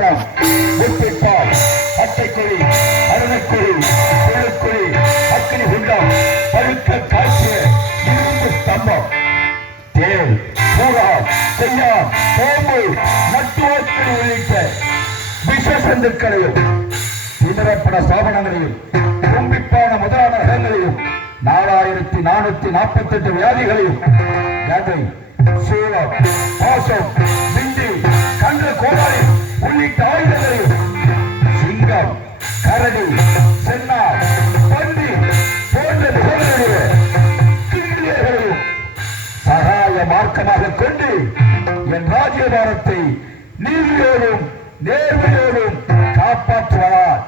மந்திரம் முத்திப்பால் அட்டைக்குழி அருணைக்குழி புழுக்குழி அக்கினி குண்டம் பழுக்க காய்ச்சிய இரும்பு ஸ்தம்பம் தேல் பூராம் செய்யாம் சோம்பு நட்டுவாக்கில் உள்ளிட்ட விஷசந்துக்களையும் இதரப்பட சாபனங்களையும் கும்பிப்பான முதலான ரகங்களையும் 4448 வியாதிகளையும் கதை சூலம் பாசம் விண்டி கன்று கோடாரி உள்ளிட்ட ஆயுதங்களையும் சிங்கம் கரடி சென்னா பன்றி போன்ற மிகங்களுடைய கிளியர்களையும் சகாய மார்க்கமாக கொண்டு என் ராஜ்யபாரத்தை நீதியோடும் நேர்மையோடும் காப்பாற்றுவார்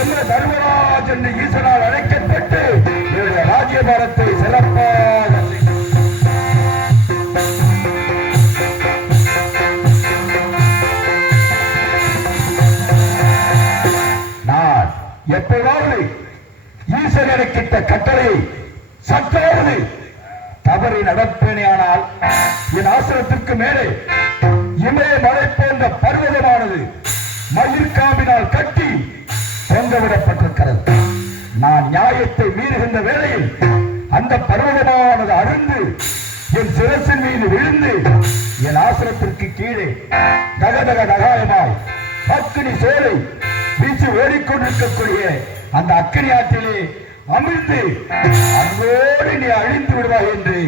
என்ற தர்மராஜ் என்று ஈசனால் அழைக்கப்பட்டு என்னுடைய ராஜ்யபாரத்தை சிறப்பாக நான் எப்போதாவது ஈசன் எனக்கிட்ட கட்டளை சற்றாவது தவறி நடப்பேனேயானால் என் ஆசிரத்திற்கு மேலே இமய மலை போன்ற பர்வதமானது மயிர்காம்பினால் கட்டி தொங்கவிடப்பட்டிருக்கிறது. நான் நியாயத்தை மீறுகின்ற வேளையில் அந்த பர்வதமானது அருந்து என் சிரசின் மீது விழுந்து என் ஆசிரத்திற்கு கீழே தகதக நகாயமாய் அக்கினி சோலை வீச்சு ஓடிக்கொண்டிருக்கக்கூடிய அந்த அக்கினி ஆற்றிலே அமிழ்ந்து அங்கோடு நீ அழிந்து விடுவாய் என்று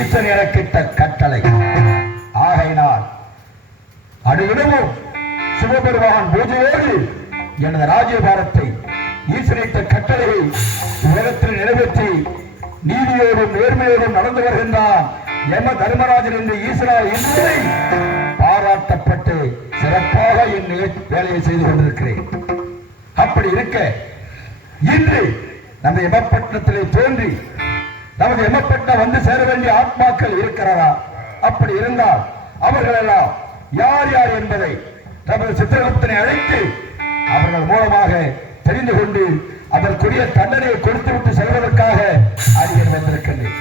ஈசன் எனக்கிட்ட கட்டளை. ஆகையினால் அடிவிடமும் சிவபெருமான் பூஜையோடு எனது ராஜ்யபாரத்தை ஈசனிட்ட கட்டளையை உலகத்தில் நிறைவேற்றி நீதியோடும் நேர்மையோடும் நடந்து வருகின்றான் யம தர்மராஜன் என்று ஈசனால் இன்றுவரை பாராட்டப்பட்டு சிறப்பாக என் வேலையை செய்து கொண்டிருக்கிறேன். அப்படி இருக்க இன்று நம்ம யமப்பட்டினத்திலே தோன்றி நமது யமப்பட்டினம் வந்து சேர வேண்டிய ஆத்மாக்கள் இருக்கிறாரா? அப்படி இருந்தால் அவர்களெல்லாம் யார் யார் என்பதை நமது சித்திரகுப்தனை அழைத்து அவர்கள் மூலமாக தெரிந்து கொண்டு அதற்குரிய தண்டனையை கொடுத்துவிட்டு செல்வதற்காக அடியேன் வந்திருக்கின்றேன்.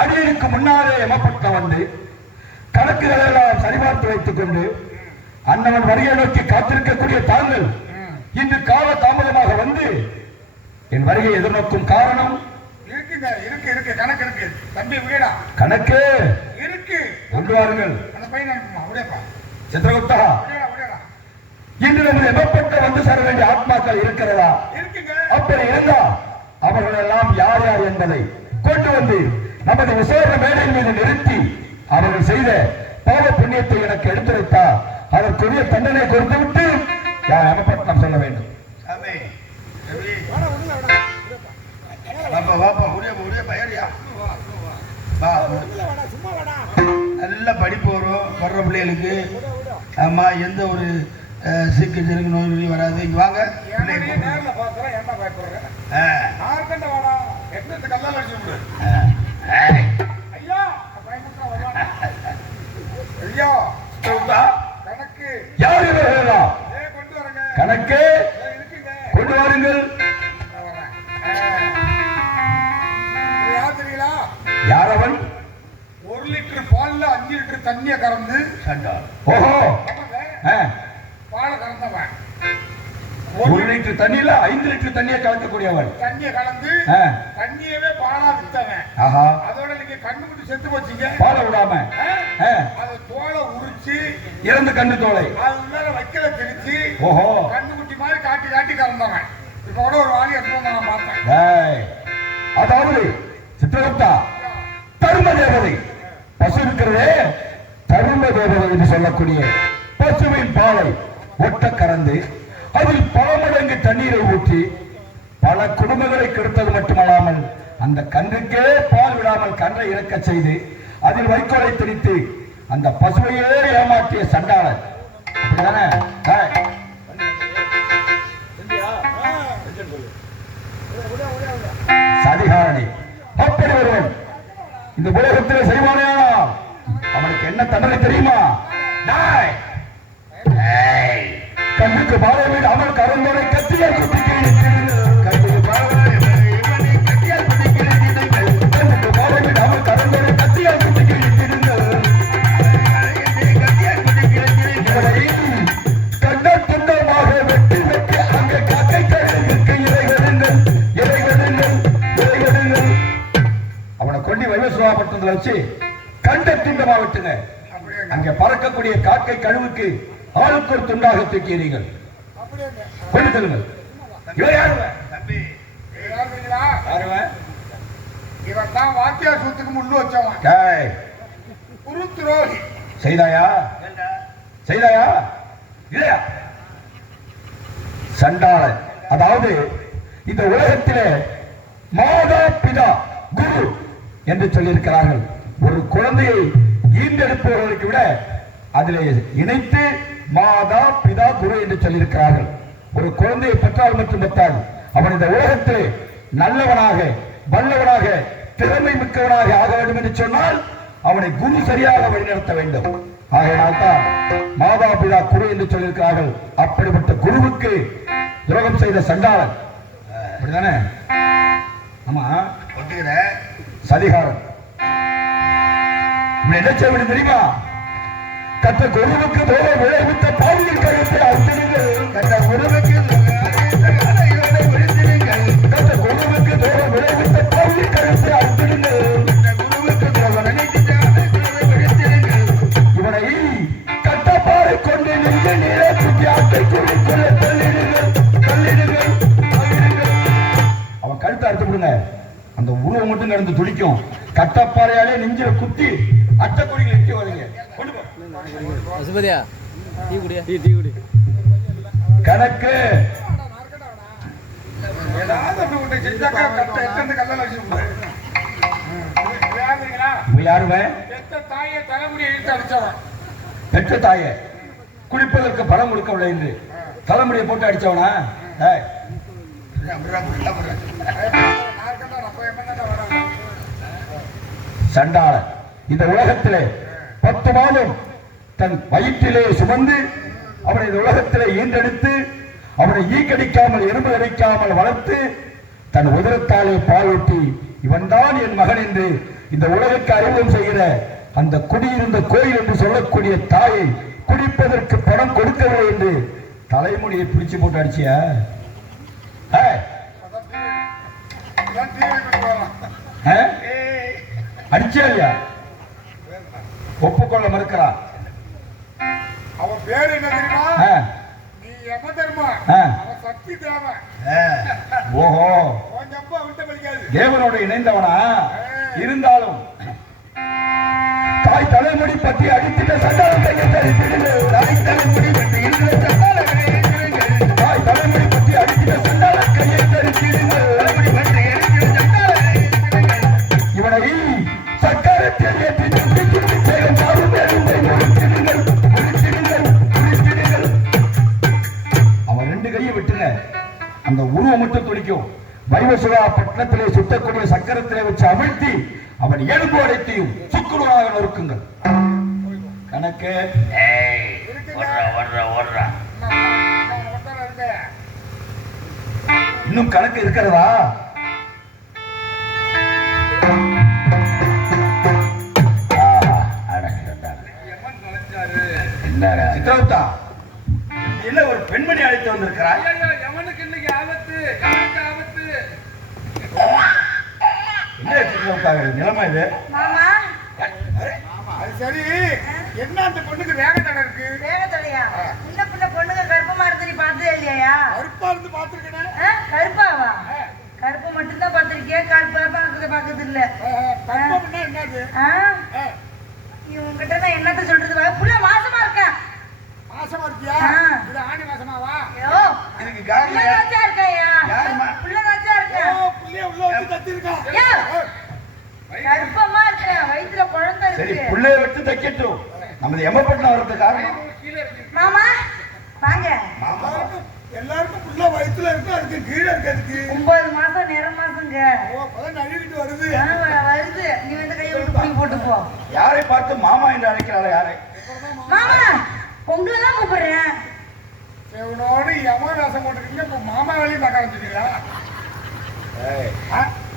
அடியனுக்கு முன்னாலே யமப்பட்டினம் வந்து கணக்குகள் எல்லாம் சரிபார்த்து வைத்துக் கொண்டு அண்ணவன் வருகை நோக்கி காத்திருக்கக்கூடிய தாங்கள் இன்று கால தாமதமாக வந்து என் வருகை எதிர்நோக்கும் காரணம் இருக்குங்க. இருக்கு இருக்கு கணக்கு இருக்கு தம்பி வீடா கணக்கு இருக்கு கொண்டு வாருங்கள். அந்த பையன் அப்படியேப்பா சித்திரகுப்தா இன்று நமது யமப்பட்டினம் வந்து சேர வேண்டிய ஆத்மாக்கள் இருக்கிறதா? இருக்குங்க. அப்படி இருந்தால் அவர்கள் எல்லாம் யார் யார் என்பதை கொண்டு வந்து நமது விசாரணை மேடையின் மீது நிறுத்தி அவர்கள் செய்த பாவ புண்ணியத்தை எனக்கு எடுத்துரைத்தார் அதற்குரிய தண்டனை கொடுத்து விட்டு யமப்பட்டினம் சொல்ல வேண்டும். நல்ல படிப்பு வரும் வர்ற பிள்ளைகளுக்கு. ஆமா, எந்த ஒரு சிக்கு சிறுக்கு நோய் வராது. இங்க வாங்க கணக்கு கொண்டு வாருங்கள். 1 லிட்டர் தண்ணியில 5 லிட்டர் தண்ணியை கலக்கக்கூடியவன். தண்ணியை கலந்து தண்ணியவே பாலா வித்தவன். ஆஹா. அதோட நீங்க கண்ணுக்குட்டி செத்து போச்சீங்க. பாலை விடாம அது தோலை உரிச்சு இறந்த கண்ணு தோலை அது மேல வைக்கல பிரிச்சு ஓஹோ கண்ணுக்குட்டி மாதிரி காட்டி காட்டி கலந்தவன். இப்ப கூட ஒரு வாலி எடுத்து நான் பார்த்தேன். அதாவது சித்திரகுப்தா தர்ம தேவதை பசு இருக்கிறதே தர்ம தேவதை என்று சொல்லக்கூடிய பசுவின் பாலை ஒட்ட கறந்து அதில் பல மடங்கு தண்ணீரை ஊற்றி பல குடும்பங்களை கெடுத்தது மட்டுமல்லாமல் அந்த கன்றுக்கே பால் விடாமல் கன்றை இறக்க செய்து அதில் வைக்கோலை திணித்து அந்த பசுவையே ஏமாற்றிய சண்டாளன். அப்படிதானே? சதிகாரணி அப்படி ஒருவன் இந்த உலகத்தில் செய்வானேனா அவனுக்கு என்ன தண்டனை தெரியுமா? கண்ணுக்கு பாலை வீடு அவன் கருந்தோரை கத்தியால் குத்திக்கிறேன். கண்ணுக்கு பாலை வீடு அவன் கருந்தோரை கத்தியால் குத்திக்கிறேன். கண்ட துண்டமாக வெட்டி வெட்டி அங்கே காக்கை கழுவிற்கு இறைவெடுங்கள் இறைவெடுங்கள் இறைவெடுங்கள். அவனை கொண்டு வைவசுவாபட்டத்தில் வச்சு கண்ட துண்டமாக விட்டுங்க. அங்கே பறக்கக்கூடிய காக்கை கழுவுக்கு ஆளுக்கு ஒரு துண்டாக தூக்கிறீர்கள். கொண்டு செல்லுங்கள். இவன் தான் வாத்தியார் சூத்துக்கு முள்ளு வச்சவன். குரு துரோகி. செய்தாயா செய்தாயா இல்லையா? சண்டாளன். அதாவது இந்த உலகத்திலே மாதா பிதா குரு என்று சொல்லியிருக்கிறார்கள். ஒரு குழந்தையை ஈண்டெடுப்பவர்களுக்கு விட அதிலே இணைத்து மாதா பிதா குரு என்று சொல்லியிருக்கிறார்கள். ஒரு குழந்தையை பெற்றால் மட்டும் பெற்றால் அவன் இந்த உலகத்திலே நல்லவனாக வல்லவனாக திறமை மிக்கவனாக ஆக வேண்டும் என்று சொன்னால் அவனை குரு சரியாக வழிநடத்த வேண்டும். ஆகையினால் தான் மாதா பிதா குரு என்று சொல்லியிருக்கிறார்கள். அப்படிப்பட்ட குருவுக்கு துரோகம் செய்த சண்டாளன். அப்படிதானே? ஆமா, சதிகாரன். என்ன செய்வது தெரியுமா? கற்ற குருவுக்கு போல விளைவித்த பாவியின் கழுத்தை அழுத்திடுங்கள். கற்ற குருவுக்கு கற்ற குருவுக்கு போல விளைவித்த பாவியின் கழுத்தை அழுத்திடுங்கள். இவனை கட்டப்பாறை கொண்டு நின்று நீரை சுற்றி ஆட்டை குழிக்குள்ள தள்ளிடுங்கள் தள்ளிடுங்கள் தள்ளிடுங்கள். அவன் கழுத்தை அறுத்து விடுங்க. அந்த உருவம் மட்டும் நடந்து துடிக்கும். கட்டப்பாறையாலே நெஞ்சில குத்தி அட்டை குடிகள் எட்டி வருங்க. கணக்கு பெற்ற தாயை குளிப்பதற்கு பணம் கொடுக்கவில்லை என்று தலைமுடியை போட்டு அடிச்சவனா? சண்டாளன். இந்த உலகத்திலே 10 மாதம் தன் வயிற்றிலே சுமந்து அவனை இந்த உலகத்திலே ஈன்றெடுத்து அவனை ஈக்கடிக்காமல் எறும்பு கடிக்காமல் வளர்த்து தன் உதரத்தாலே பாலூட்டி இவன் தான் என் மகன் என்று இந்த உலகಕ್ಕೆ அறிமுகம் செய்கிற அந்த குடியிருந்த கோயில் என்று சொல்லக்கூடிய தாயை குடிப்பதற்கு பணம் கொடுக்கவில்லை என்று தலைமுடியை பிடிச்சு போட்டு அடிச்சியா? அடிச்சா இல்லையா? ஒப்புக்கொள்ள மறுக்கிறான். அவன் பேர் என்ன தெரியுமா? நீ யம தர்மா. அவன் சக்தி தேவன். ஓஹோ, கொஞ்சப்பா விட்டு படிக்காது. தேவனோட இணைந்தவனா இருந்தாலும் தாய் தலைமுடி பற்றி அடித்திட்ட சண்டாளன் கையை தரித்திடுங்கள். தாய் தலைமுடி பற்றி இருக்கிற சண்டாளன் கையை தரித்திடுங்கள். தாய் தலைமுடி பற்றி அடித்திட்ட சண்டாளன் கையை தரித்திடுங்கள். தலைமுடி பற்றி இருக்கிற சண்டாளன் கையை தரித்திடுங்கள். இவனை சக்கரத்தில் ஏற்றி சுற்றி சுற்றி சேகம் மாறும் வேறுமை முடித்திடுங்கள் முடித்திடுங்கள் முடித்திடுங்கள். அவன் 2 கையை விட்டுங்க. அந்த உருவம் மட்டும் துடிக்கும். வைவசுவா பட்டணத்திலே சுத்தக்கூடிய சக்கரத்திலே வச்சு அமிழ்த்தி அவன் எலும்பு அடைத்தையும் சுக்குருவாக நொறுக்குங்கள். கணக்கு இன்னும் கணக்கு இருக்கிறதா? சித்திரகுப்தா, என்ன ஒரு பெண்மணி அழைத்து வந்திருக்கிறாய்? எவனுக்கு இன்னைக்கு ஆபத்து, கவனுக்கு ஆபத்து. என்ன நிலைமை இது? மாமா அது சரி, என்ன அந்த பொண்ணுக்கு வேகத்தடை இருக்கு? வேகத்தடையா? இந்த பிள்ளை பொண்ணுங்க கருப்பமா இருந்து நீ பார்த்ததே இல்லையா? கருப்பா இருந்து பாத்துருக்கேன். கருப்பாவா? கருப்பு மட்டும்தான் பார்த்திருக்கேன், கருப்பா பாக்குறது இல்ல. கருப்பம்னா என்னது? இவங்கிட்ட நான் என்னத்த சொல்றது? புள்ள மாசமா இருக்கேன். மாசமா இருக்கியா? இது ஆணி மாசமாவா? ஐயோ, இதுக்கு புள்ள காரணம் நாச்சா இருக்கையா? யாரும்மா? புள்ள நாச்சா இருக்கேன். புள்ளைய உள்ள வச்சு தத்திருக்கா. கருப்பமா இருக்கேன், வயிற்றுல குழந்தை சரி, இருக்கு. புள்ளைய விட்டு தைக்கட்டும். நமது எம்மப்பட்டினம் வர்றதுக்கு காரணம் மாமா வாங்க. எல்லாருக்கும் புள்ள வயித்துல இருக்கு, அதுக்கு கீழே இருக்கிறதுக்கு 9 மாசம் நிற மாசங்க நழுவிட்டு வருது. வருது. நீ வந்து கையை விட்டு புடி போட்டு போ. யாரை பார்த்து மாமா என்று அழைக்கிறாளா? யாரை? மாமா உங்களை தான் கூப்பிடுறேன். இவனோடு யமராசம் போட்டுருக்கீங்க, இப்ப மாமா வேலையும் பார்க்க ஆரம்பிச்சிட்டீங்களா?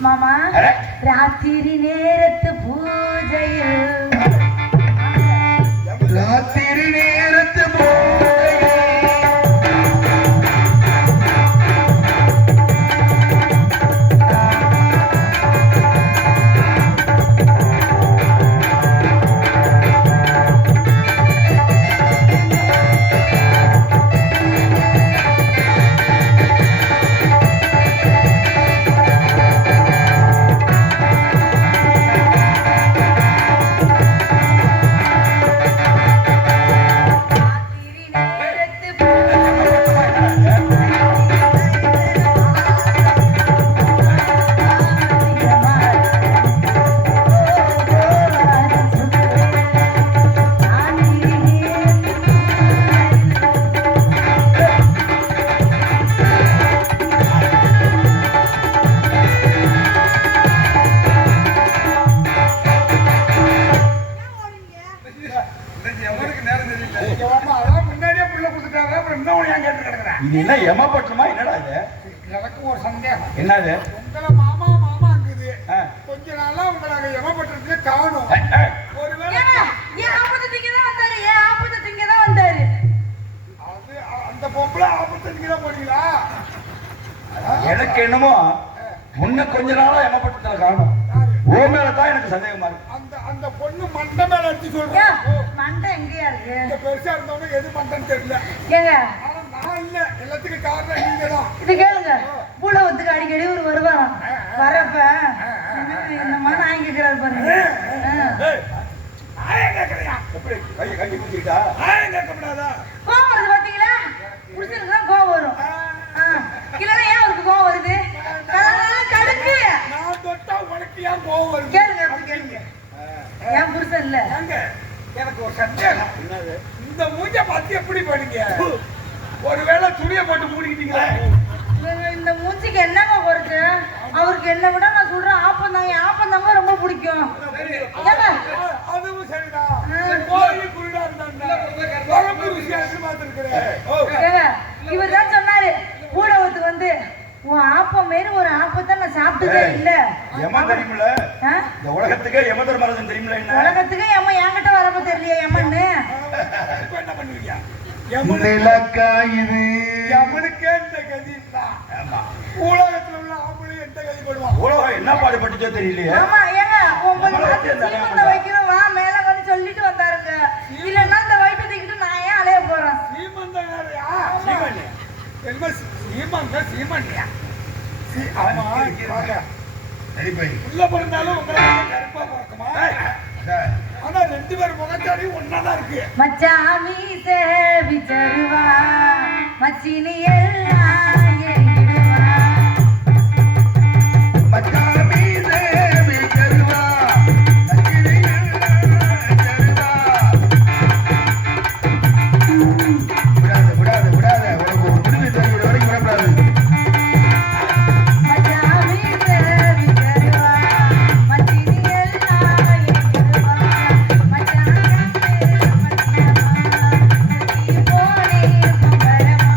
மாமா அரே. ராத்திரி நேரத்து பூஜையில் ராத்திரி நேரத்து இது என்ன எமப்பட்டமா? என்னடா இது? எனக்கு ஒரு சந்தேகம். என்னது? உங்களை மாமாங்குது. கொஞ்ச நாளா உங்களை எமப்பட்டதுல காணும். ஒருவேளை அது அந்த பொம்பளை ஆபத்துக்கு தான் போனீங்களா? எனக்கு என்னமோ முன்ன கொஞ்ச நாளா எமப்பட்டத்துல காணும். ஓ மேலதான் எனக்கு சந்தேகமா இருக்கு. அந்த அந்த பொண்ணு மண்டை மேல அடிச்சு சொல்றேன். மண்டை எங்கேயா இருக்கு? இந்த பெருசா இருந்தவங்க எது மண்டைன்னு தெரியல. ஏங்க ஆனா நான் இல்ல, எல்லாத்துக்கும் காரணம் நீங்க தான். இது கேளுங்க. பூலவத்துக்கு அடிக்கடி ஒரு வருவான். வரப்ப என்னமா நான் கேட்கிறாரு பாருங்க. நான் கேட்கறியா? எப்படி கை குத்திட்டா? நான் கேட்கக்கூடாதா? கோவம் வருது பாத்தீங்களா? புடிச்சிருக்கு தான் கோவம் வரும். இல்லைன்னா ஏன் அவருக்கு கோவம் வருது? கடுக்கு நான் தொட்டா உனக்கு ஏன் கோவம் வருது? கேளுங்க, அப்படி கேளுங்க. ஏன் புருஷன் இல்ல? ஏங்க, எனக்கு ஒரு சந்தேகம். என்னது? இந்த மூஞ்ச பார்த்து எப்படி பண்ணீங்க? ஒருவேளை துணியை போட்டு மூடிக்கிட்டீங்களா? இந்த மூஞ்சிக்கு என்னங்க குறைச்சு? அவருக்கு என்ன விட நான் சொல்றேன் ஆப்பந்தாங்க. ஆப்பந்தாங்க ரொம்ப பிடிக்கும். அதுவும் சரிதான். கோயில் குருடா இருந்தாங்க, குழம்பு ருசியா பார்த்துருக்கிறேன். இவர் தான் சொன்னாரு பூலவத்துக்கு வந்து உன் ஆப்பம் மாரி ஒரு ஆப்பத்தை நான் சாப்பிட்டதே இல்ல. எம தெரியுமில்ல? இந்த உலகத்துக்கே யம தர்மராஜன் தெரியுமில்ல? என்ன உலகத்துக்கு எம்ம என்கிட்ட வரப்ப தெரியலையா எம்மன்னு? என்ன பண்ணுவீங்க? இது யமனுக்கே இந்த கதி தான். உலகத்துல உள்ள ஆம்பளை எந்த கதி படுவான்? உலகம் என்ன பாடுபட்டுச்சோ தெரியலையே. ஆமா ஏங்க 9 மாசம் சீமந்த வைக்கிறோம் வா மேல வந்து சொல்லிட்டு வந்தாருங்க. இல்லன்னா இந்த வயிற்று தூக்கிட்டு நான் ஏன் அலைய போறேன்? சீமந்த வேறையா? சீமந்தி என்ன? சீமந்த சீமந்தியா? ஆமா, சரி போய் உள்ள பிறந்தாலும் உங்களை கருப்பா பிறக்குமா? ஆனா 2 பேர் முகச்சாடி ஒன்னாதான் இருக்கு. மச்சாமி சேவிச்சருவா மச்சினி எல்லாம் எரிடுவா. மச்சாமி தேவி கருவா மச்சினி விடாத உனக்கு ஒரு முடிவு தெரிகிற வரைக்கும் விடக்கூடாது. மச்சாமி சேவிச்சருவா மச்சினி எல்லாம் எரிடுவா. மச்சாமி போனே பொங்கரமா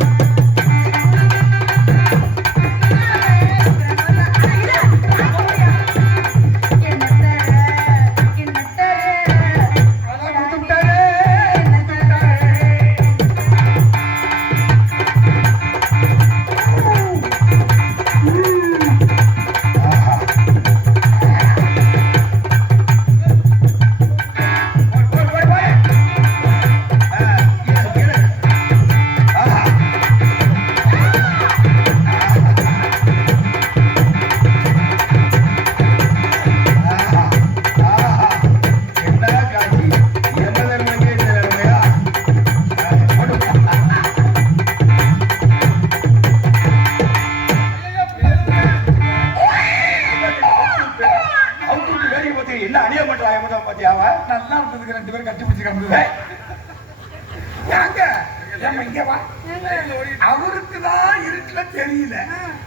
தெரியல.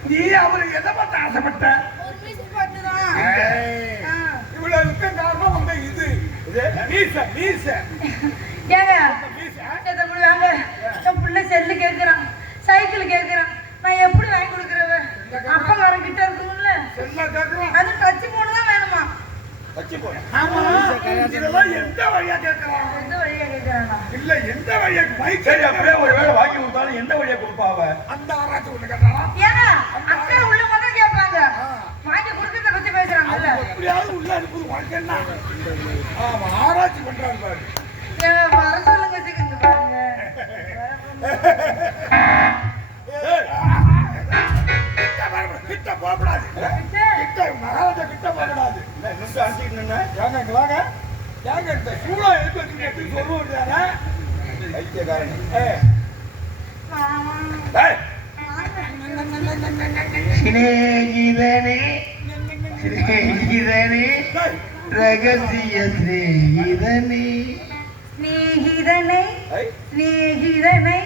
நீ அவருக்கு எதை பார்த்து ஆசைப்பட்ட? ஒரு மீசை பார்த்துதான். இவ்வளவு இருக்க காரணம் உங்க இது மீச மீச ஏங்க மீச இதை இப்படி வாங்க. என் பிள்ளை செல்லு கேட்கறான், சைக்கிள் கேட்கறான். நான் எப்படி வாங்கி கொடுக்குறவன்? அப்பா வர கிட்ட இருக்கணும்ல. செல்ல கேட்கிறோம். அது டச் போன் தான் வேணுமா? வச்சு போய். ஆமா இதெல்லாம் எந்த வழியா கேட்கலாம்? எந்த வழியா கேட்கறானா? இல்ல எந்த வழியா பைக் சரி அப்படியே ஒரு வேளை வாங்கி கொடுத்தாலும் எந்த வழியா கொடுப்பாவ? அந்த ஆராய்ச்சி ஒண்ணு கேட்டானா? ஏங்க அக்கா உள்ள மட்டும் கேட்பாங்க, வாங்கி கொடுக்கறத பத்தி பேசுறாங்கல்ல. எப்படியாவது உள்ள அனுப்புது உனக்கு என்ன? ஆமா ஆராய்ச்சி பண்றாங்க பாரு. ஏங்க வர சொல்லுங்க சீக்கிரம் பாருங்க. கிட்ட போகக்கூடாது. கிட்ட மகாராஜா கிட்ட போகக்கூடாது. அனுப்பிட்டு நின்ன ஏங்க இங்க வாங்க. ஏங்க இந்த சூழல் எடுத்து வச்சுட்டு எப்படி சொல்லுவாங்க? வைத்தியக்காரன் சிநேகிதனே சிநேகிதனே ரகசிய சிநேகிதனே ஸ்நேகிதனை ஸ்நேகிதனை